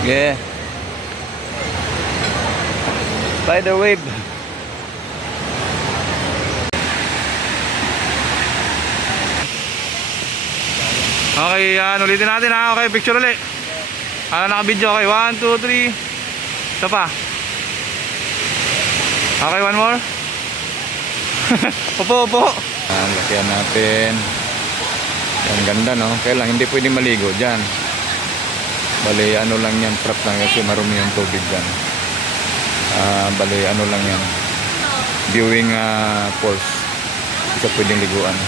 Yeah. Spider wave. Okay, ulitin natin ha. Okay, picture ulit. Naka-video. Okay, 1, 2, 3. Ito pa. Okay, one more. Upo. Lakihan natin. Ang ganda, no? Kaya lang, hindi pwedeng maligo dyan. Bali, ano lang yan, trap lang kasi marumi yung tubig dyan. Bali, ano lang yan. Viewing falls. Hindi ka pwedeng liguan.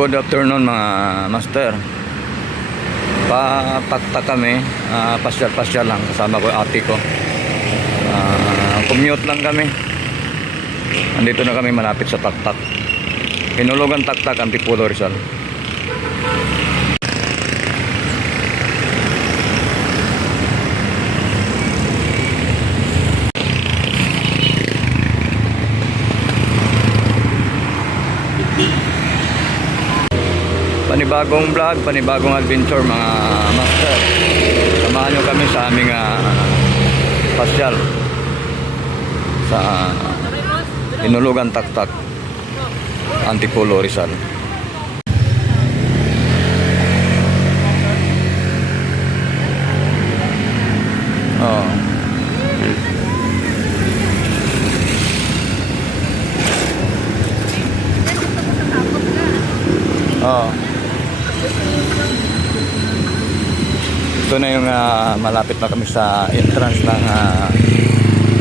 Good afternoon mga master. Patakta kami, pasyal lang kasama ko ate ko. Commute lang kami. Andito na kami malapit sa Taktak. Hinulugan Taktak, Antipolo, Rizal. Panibagong vlog, panibagong adventure mga master. Samahan nyo kami sa aming pasyal sa Hinulugan Taktak, Antipolo, Rizal. Oh. Oh. Ito na yung malapit na kami sa entrance ng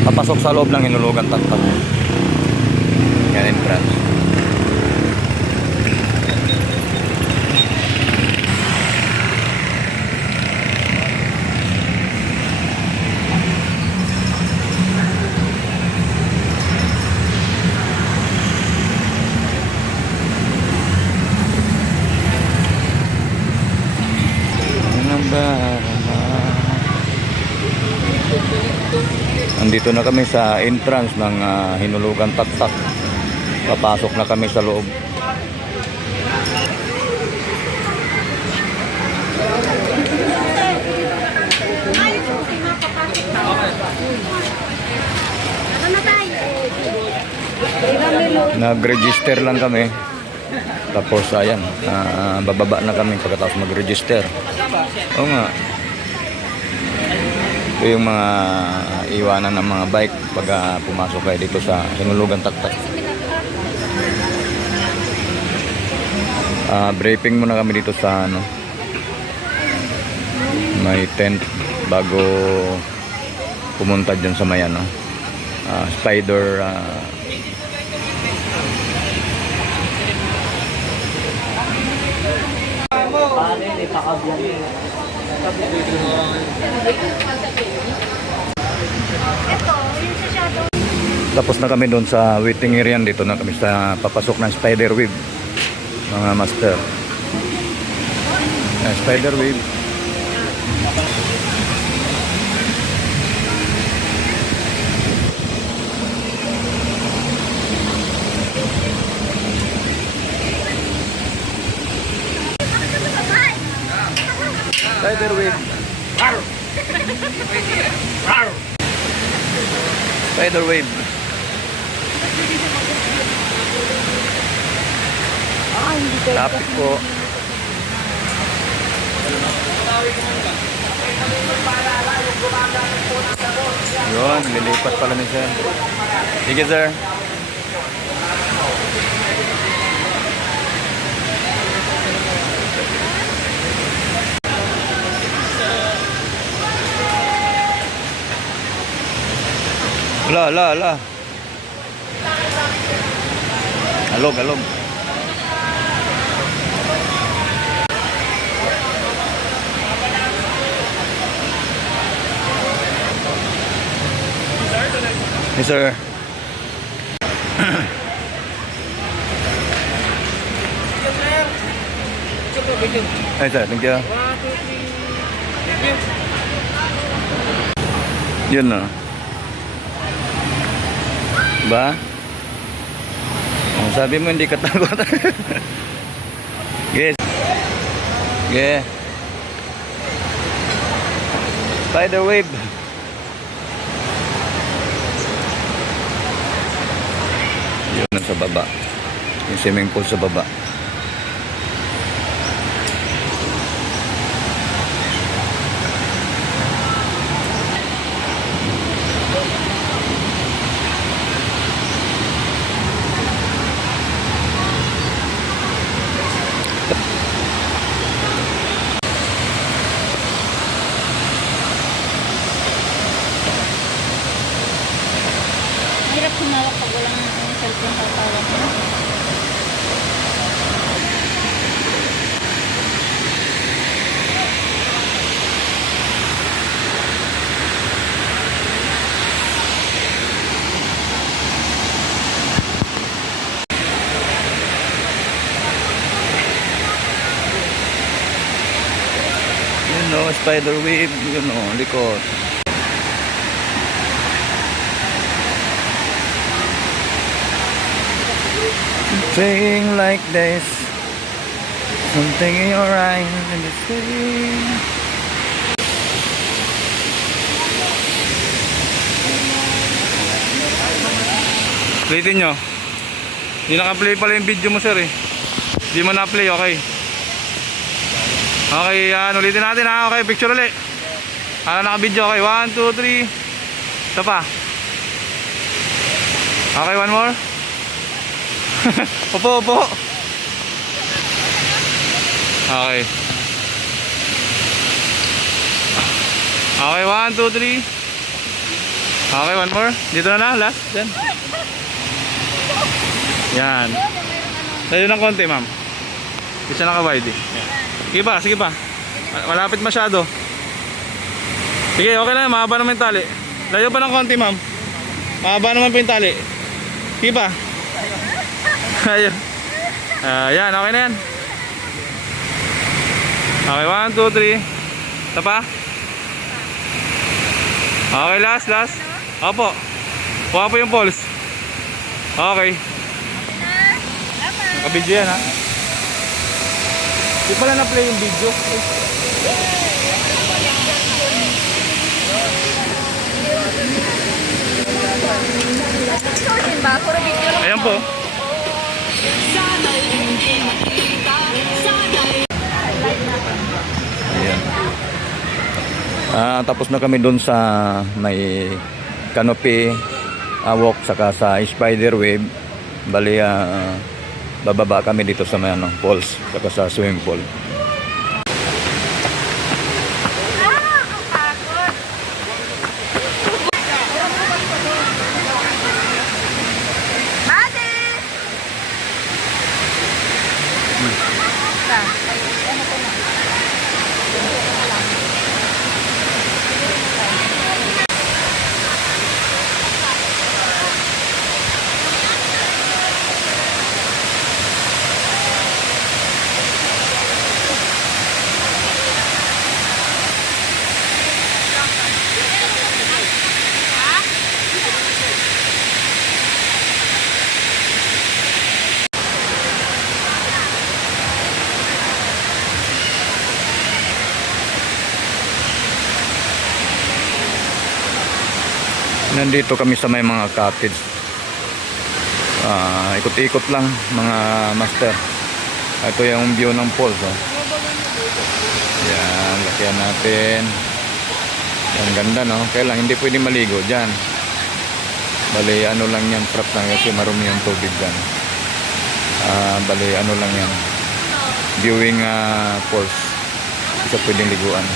papasok sa loob ng Hinulugan Taktak. Yan entrance. Nandito na kami sa entrance ng Hinulugan Taktak. Papasok na kami sa loob. Nag-register lang kami. Tapos ayan, bababa na kami pagkatapos mag-register. Oo nga. Ito yung mga iwanan ng mga bike pag pumasok kayo dito sa Hinulugan Taktak. Briefing muna kami dito sa may tent bago pumunta dyan sa may spider Tapos na kami doon sa waiting area. Dito na kami sa papasok ng spider wave mga master. Spider wave. Spider wave. Spider wave. Traffic po. Yun, lilipat pala ni sir. Sige sir. Ala. Alog. sir. Ay, sir, thank you. Yun na. Ba? Sabi mo hindi ka takot. Yes. Yeah. Spider wave. Yun na sa baba. Yung swimming pool sa baba. Hirap humawak pag walang cellphone sa tawag mo. You know, spider wave, you know, likod. Saying like this, something in your eyes and it's saying. Playtin nyo. Hindi naka-play pala yung video mo, sir, eh. Hindi mo na-play, okay. Okay, yan. Ulitin natin, ha. Okay, picture ulit. Naka-video, okay. 1, 2, 3. Ito pa. Okay, one more. Opo, opo. Okay. Okay, 1, 2, 3. Okay, one more. Dito na lang, last. Then. Yan. Tayo ng konti, ma'am. Isa naka-wide, eh. Sige pa, sige pa. Malapit masyado. Sige, okay na. Mahaba naman yung tali. Layo pa ng konti, ma'am. Mahaba naman pa yung tali. Sige pa. Ayun. Yan, okay na yan. Okay, 1, 2, 3. Ito pa. Okay, last, last. Opo. Kuha po yung pulse. Okay. Naka-video yan, ha. Di pala na-play yung video. Ayan po. Ayan. Tapos na kami doon sa may canopy walk saka sa spider wave. Bali bababa kami dito sa may falls saka sa swimming pool. Nandito kami sa may mga cottage. Ikot-ikot lang mga master. Ito yung view ng falls, oh. Yan, lakihan natin. Ang ganda, no? Kaya lang hindi pwedeng maligo dyan. Bali ano lang yan, trap lang kasi marumi yung tubig dyan. Bali ano lang yan, viewing falls. Hindi ka pwedeng liguan.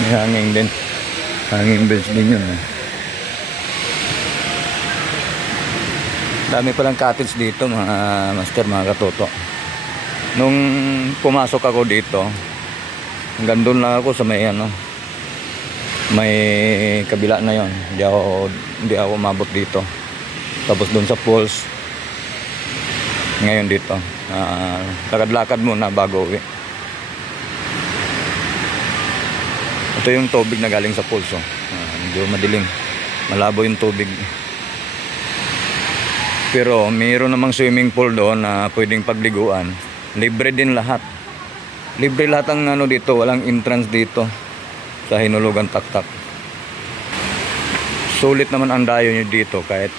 May hanging din. Hanging bridge din yun, eh. Dami palang cottage dito mga master, mga katoto. Nung pumasok ako dito, Hanggang doon lang ako sa may may kabila na yon. Hindi ako umabot dito. Tapos doon sa falls. Ngayon dito. Lakad-lakad muna bago uwi. Ito yung tubig na galing sa falls. Medyo madilim. Malabo yung tubig. Pero mayroon namang swimming pool doon na pwedeng pagliguan. Libre din lahat. Libre lahat ang dito. Walang entrance dito sa Hinulugan Taktak. Sulit naman ang dayo nyo dito kahit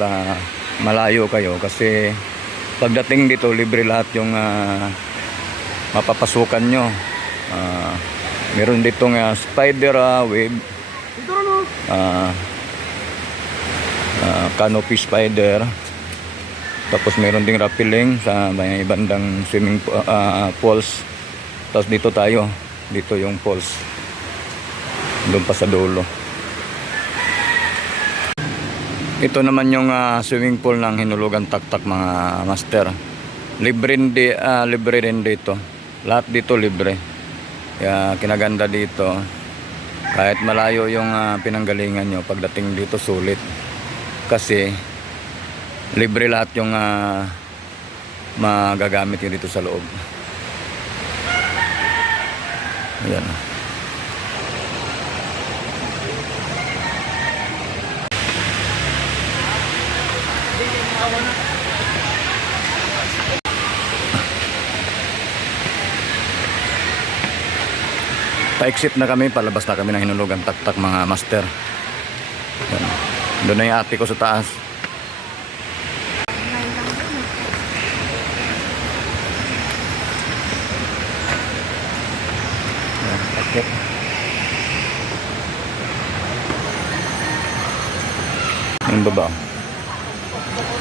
malayo kayo. Kasi pagdating dito, libre lahat yung mapapasukan nyo. Meron dito nga spider wave, canopy spider. Tapos meron ding rappelling sa may bandang swimming falls. Tapos dito tayo, dito yung falls. Doon pa sa dulo. Ito naman yung swimming pool ng Hinulugan Taktak mga master. Libre rin dito. Lahat dito libre. Kaya kinaganda dito. Kahit malayo yung pinanggalingan nyo, pagdating dito sulit. Kasi libre lahat yung magagamit nyo dito sa loob. Ayan. Pa-exit na kami, palabas na kami ng Hinulugan Taktak mga master. Yan. Doon na yung ate ko sa taas. Yan, akit. Yung baba.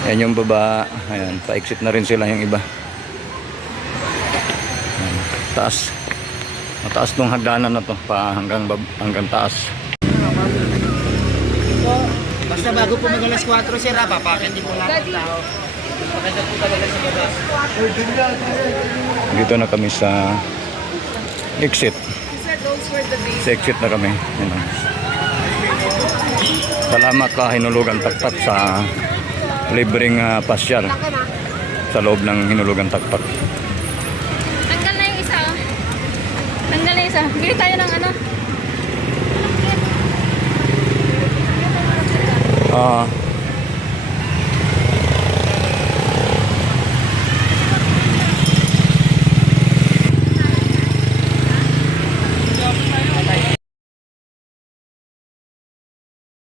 Yan yung baba. Ayan, pa-exit na rin sila yung iba. Yan, taas. Mataas tong hagdanan na to pa hanggang taas. Basta bago po mag alas 4 sir, papakin din po lahat ng tao. Maganda po talaga sa labas. Dito na kami sa exit. Sa exit na kami. Yan. Salamat ka Hinulugan Taktak sa libreng pasyal sa loob ng Hinulugan Taktak. Tanggal na yung isa. Tanggal na yung isa. Bili tayo ng ano. Ah,